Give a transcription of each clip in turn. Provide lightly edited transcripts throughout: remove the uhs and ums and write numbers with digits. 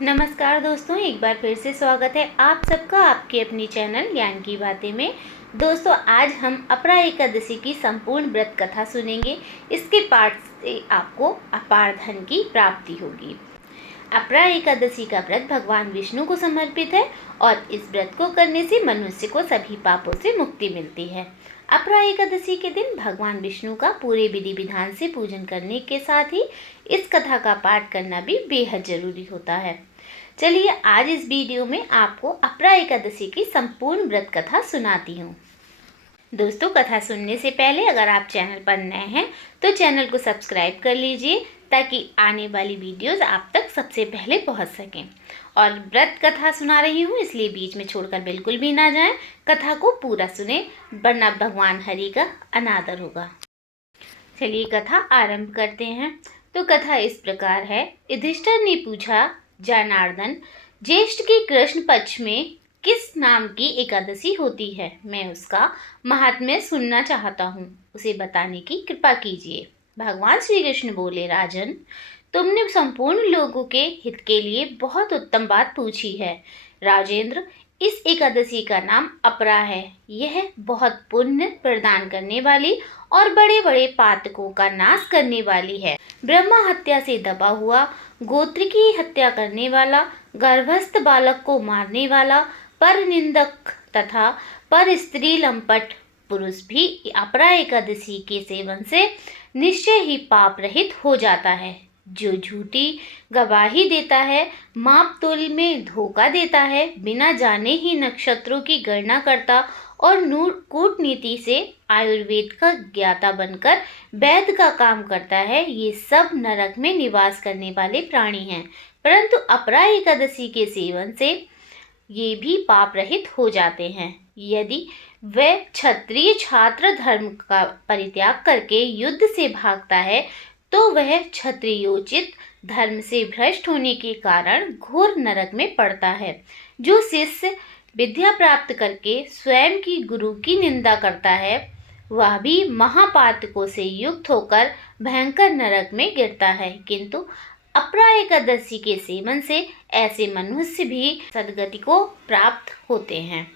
नमस्कार दोस्तों, एक बार फिर से स्वागत है आप सबका आपके अपनी चैनल ज्ञान की बातें में। दोस्तों, आज हम अपरा एकादशी की संपूर्ण व्रत कथा सुनेंगे। इसके पाठ से आपको अपार धन की प्राप्ति होगी। अपरा एकादशी का व्रत भगवान विष्णु को समर्पित है और इस व्रत को करने से मनुष्य को सभी पापों से मुक्ति मिलती है। अपरा एकादशी के दिन भगवान विष्णु का पूरे विधि विधान से पूजन करने के साथ ही इस कथा का पाठ करना भी बेहद जरूरी होता है। चलिए आज इस वीडियो में आपको अपरा एकादशी की संपूर्ण व्रत कथा सुनाती हूँ। दोस्तों, कथा सुनने से पहले अगर आप चैनल पर नए हैं तो चैनल को सब्सक्राइब कर लीजिए ताकि आने वाली वीडियोस आप तक सबसे पहले पहुंच सकें। और व्रत कथा सुना रही हूँ इसलिए बीच में छोड़कर बिल्कुल भी ना जाएं। कथा को पूरा सुने वरना भगवान हरि का अनादर होगा। चलिए कथा आरंभ करते हैं। तो कथा इस प्रकार है। युधिष्ठिर ने पूछा, जनार्दन, ज्येष्ठ के कृष्ण पक्ष में किस नाम की एकादशी होती है? मैं उसका महात्म्य सुनना चाहता हूँ, उसे बताने की कृपा कीजिए। भगवान श्री कृष्ण बोले, राजन, तुमने संपूर्ण लोगों के हित के लिए बहुत उत्तम बात पूछी है। राजेंद्र, इस एकादशी का नाम अपरा है। यह बहुत पुण्य प्रदान करने वाली और बड़े बड़े पातकों का नाश करने वाली है। ब्रह्मा हत्या से दबा हुआ, गोत्र की हत्या करने वाला, गर्भस्थ बालक को मारने वाला, पर निंदक तथा पर स्त्री लंपट पुरुष भी अपरा एकादशी के सेवन से निश्चय ही पाप रहित हो जाता है। जो झूठी गवाही देता है, माप तोल में धोखा देता है, बिना जाने ही नक्षत्रों की गणना करता और कूटनीति से आयुर्वेद का ज्ञाता बनकर वैद्य का काम करता है, ये सब नरक में निवास करने वाले प्राणी हैं। परंतु अपरा एकादशी के सेवन से ये भी पाप रहित हो जाते हैं। यदि वह क्षत्रिय छात्र धर्म का परित्याग करके युद्ध से भागता है तो वह क्षत्रियोचित धर्म से भ्रष्ट होने के कारण घोर नरक में पड़ता है। जो शिष्य विद्या प्राप्त करके स्वयं की गुरु की निंदा करता है वह भी महापातकों से युक्त होकर भयंकर नरक में गिरता है। किंतु अपरा एकादशी के सेवन से ऐसे मनुष्य भी सद्गति को प्राप्त होते हैं।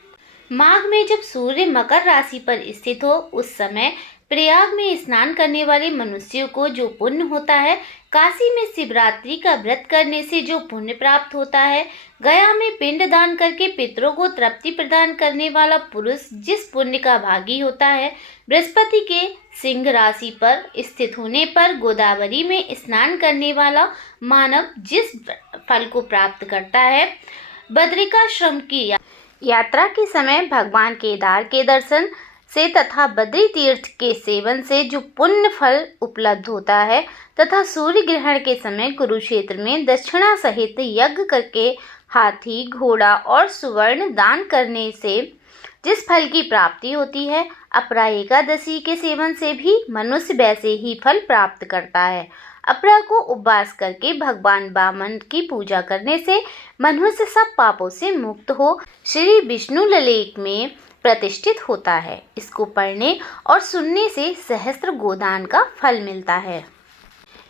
माघ में जब सूर्य मकर राशि पर स्थित हो उस समय प्रयाग में स्नान करने वाले मनुष्यों को जो पुण्य होता है, काशी में शिवरात्रि का व्रत करने से जो पुण्य प्राप्त होता है, गया में पिंड दान करके पितरों को तृप्ति प्रदान करने वाला पुरुष जिस पुण्य का भागी होता है, बृहस्पति के सिंह राशि पर स्थित होने पर गोदावरी में स्नान करने वाला मानव जिस फल को प्राप्त करता है, बद्रिकाश्रम की यात्रा के समय भगवान केदार के दर्शन से तथा बद्री तीर्थ के सेवन से जो पुण्य फल उपलब्ध होता है, तथा सूर्य ग्रहण के समय कुरुक्षेत्र में दक्षिणा सहित यज्ञ करके हाथी, घोड़ा और सुवर्ण दान करने से जिस फल की प्राप्ति होती है, अपरा एकादशी के सेवन से भी मनुष्य वैसे ही फल प्राप्त करता है। अपरा को उपवास करके भगवान वामन की पूजा करने से मनुष्य सब पापों से मुक्त हो श्री विष्णु ललेट में प्रतिष्ठित होता है। इसको पढ़ने और सुनने से सहस्त्र गोदान का फल मिलता है।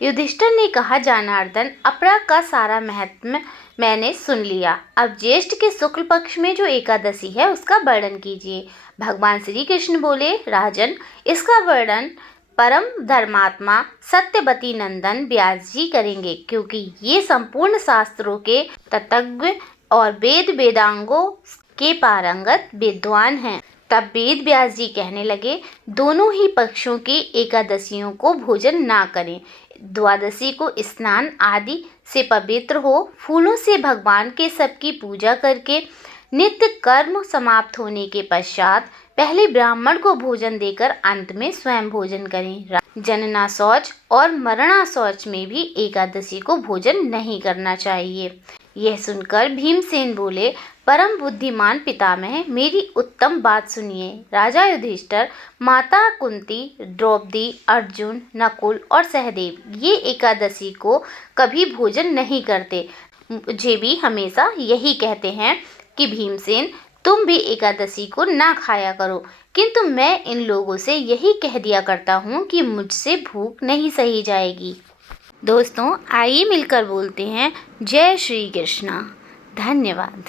युधिष्ठिर ने कहा, जनार्दन, अपरा का सारा महत्व मैंने सुन लिया। अब ज्येष्ठ के शुक्ल पक्ष में जो एकादशी है उसका वर्णन कीजिए। भगवान श्री कृष्ण बोले, राजन, इसका वर्णन परम धर्मात्मा सत्यवती नंदन व्यास जी करेंगे, क्योंकि ये संपूर्ण शास्त्रों के तत्ज्ञ और वेद वेदांगों के पारंगत विद्वान हैं। तब वेद व्यास जी कहने लगे, दोनों ही पक्षों की एकादशियों को भोजन ना करें। द्वादशी को स्नान आदि से पवित्र हो, फूलों से भगवान के सबकी पूजा करके नित्य कर्म समाप्त होने के पश्चात पहले ब्राह्मण को भोजन देकर अंत में स्वयं भोजन करें। जनना शौच और मरणा शौच में भी एकादशी को भोजन नहीं करना चाहिए। यह सुनकर भीमसेन बोले, परम बुद्धिमान पितामह, मेरी उत्तम बात सुनिए। राजा युधिष्ठिर, माता कुंती, द्रौपदी, अर्जुन, नकुल और सहदेव ये एकादशी को कभी भोजन नहीं करते। मुझे भी हमेशा यही कहते हैं कि भीमसेन, तुम भी एकादशी को ना खाया करो, किंतु मैं इन लोगों से यही कह दिया करता हूँ कि मुझसे भूख नहीं सही जाएगी। दोस्तों आइए मिलकर बोलते हैं जय श्री कृष्णा। धन्यवाद।